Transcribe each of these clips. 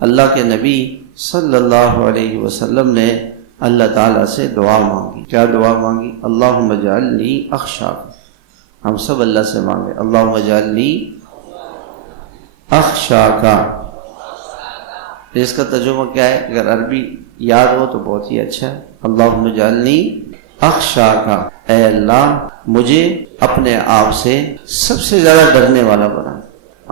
اللہ کے نبی صلی اللہ علیہ وسلم نے اللہ تعالیٰ سے دعا مانگی. کیا دعا مانگی؟ اللہم اجعلنی اخشاک. ہم سب اللہ سے مانگے اللہم اجعلنی اخشاک. اس کا ترجمہ کیا ہے؟ اگر عربی یاد ہو تو بہت ہی اچھا ہے. اللہم اجعلنی اخشاک، اے اللہ مجھے اپنے آپ سے سب سے زیادہ ڈرنے والا بنا.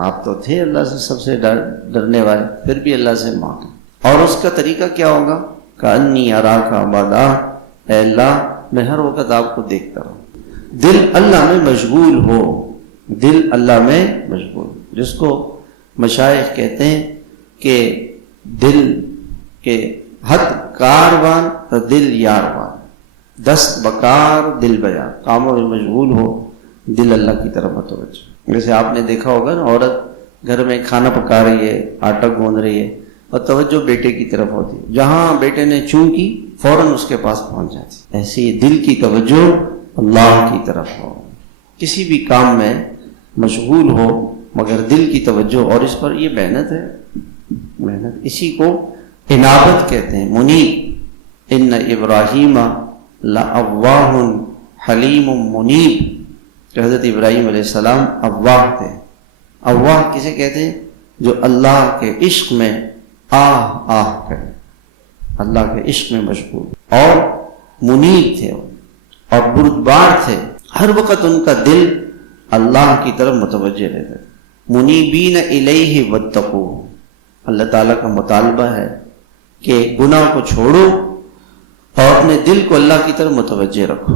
آپ تو تھے اللہ سے سب سے ڈرنے والے، پھر بھی اللہ سے مانگے. اور اس کا طریقہ کیا ہوگا؟ کأنی اراک ابدا، اے اللہ میں ہر وقت آپ کو دیکھتا ہوں. دل اللہ میں مشغول ہو، دل اللہ میں مشغول، جس کو مشائخ کہتے ہیں کہ دل کے حد کاروان تو دل یاروان، دست بکار دل بیار. کاموں میں مشغول ہو، دل اللہ کی طرف متوجہ. جیسے آپ نے دیکھا ہوگا نا، عورت گھر میں کھانا پکا رہی ہے، آٹا گوندھ رہی ہے، اور توجہ بیٹے کی طرف ہوتی ہے. جہاں بیٹے نے چوں کی فوراً اس کے پاس پہنچ جاتی. ایسی دل کی توجہ اللہ کی طرف ہو. کسی بھی کام میں مشغول ہو مگر دل کی توجہ، اور اس پر یہ محنت ہے، محنت. اسی کو انابت کہتے ہیں، منیب. ان ابراہیم لأواہ حلیم منیب. کہ حضرت ابراہیم علیہ السلام اواہ تھے. اواہ کسے کہتے ہیں؟ جو اللہ کے عشق میں آہ آہ کرے، اللہ کے عشق میں مشغول. اور منیب تھے اور بردبار تھے، ہر وقت ان کا دل اللہ کی طرف متوجہ رہتا ہے. منیبین الیہ واتقوہ. اللہ تعالیٰ کا مطالبہ ہے کہ گناہ کو چھوڑو اور اپنے دل کو اللہ کی طرف متوجہ رکھو.